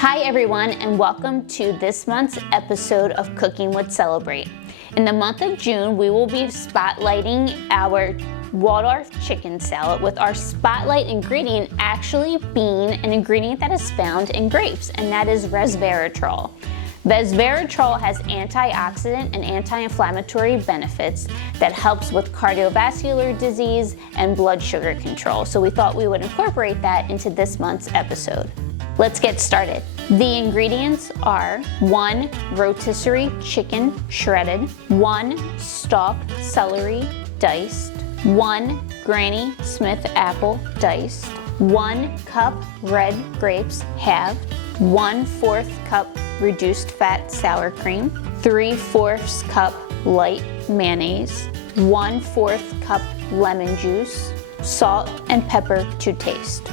Hi everyone, and welcome to this month's episode of Cooking with Celebrate and welcome to this month's episode of Cooking with Celebrate. In the month of June, we will be spotlighting our Waldorf Chicken Salad with our spotlight ingredient actually being an ingredient that is found in grapes, and that is resveratrol. Resveratrol has antioxidant and anti-inflammatory benefits that helps with cardiovascular disease and blood sugar control. So we thought we would incorporate that into this month's episode. Let's get started. The ingredients are 1 rotisserie chicken shredded, 1 stalk celery diced, 1 Granny Smith apple diced, 1 cup red grapes halved, 1/4 cup reduced fat sour cream, 3/4 cup light mayonnaise, 1/4 cup lemon juice, salt and pepper to taste.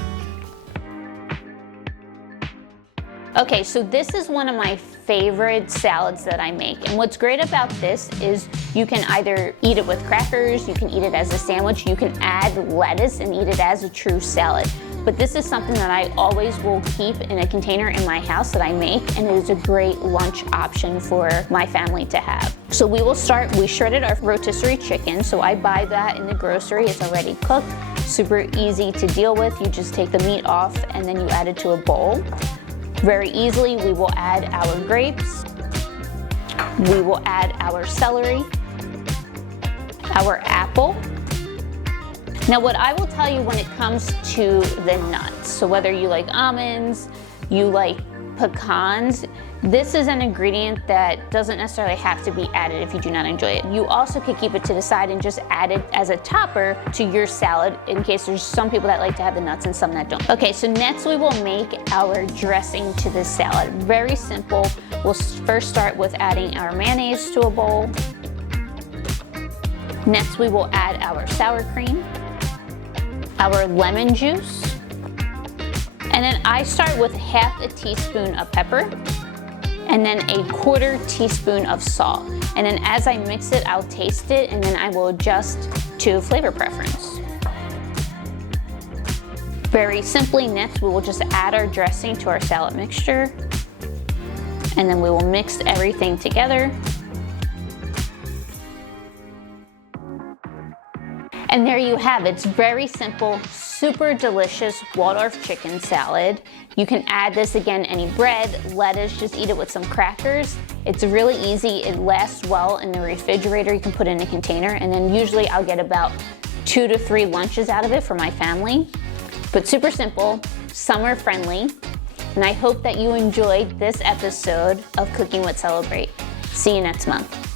Okay, so this is one of my favorite salads that I make, and what's great about this is you can either eat it with crackers, you can eat it as a sandwich, you can add lettuce and eat it as a true salad. But this is something that I always will keep in a container in my house that I make, and it is a great lunch option for my family to have. So we will start, we shredded our rotisserie chicken, so I buy that in the grocery, it's already cooked, super easy to deal with. You just take the meat off and then you add it to a bowl. Very easily, we will add our grapes, we will add our celery, our apple. Now what I will tell you when it comes to the nuts, so whether you like almonds, you like pecans, this is an ingredient that doesn't necessarily have to be added if you do not enjoy it. You also could keep it to the side and just add it as a topper to your salad in case there's some people that like to have the nuts and some that don't. Okay, so next we will make our dressing to this salad. Very simple. We'll first start with adding our mayonnaise to a bowl. Next we will add our sour cream, our lemon juice, and then I start with 1/2 teaspoon of pepper and then 1/4 teaspoon of salt. And then as I mix it, I'll taste it and then I will adjust to flavor preference. Very simply, next we will just add our dressing to our salad mixture and then we will mix everything together. And there you have it. It's very simple, super delicious Waldorf chicken salad. You can add this again, any bread, lettuce, just eat it with some crackers. It's really easy, it lasts well in the refrigerator. You can put it in a container and then usually I'll get about 2 to 3 lunches out of it for my family. But super simple, summer friendly. And I hope that you enjoyed this episode of Cooking with Celebrate. See you next month.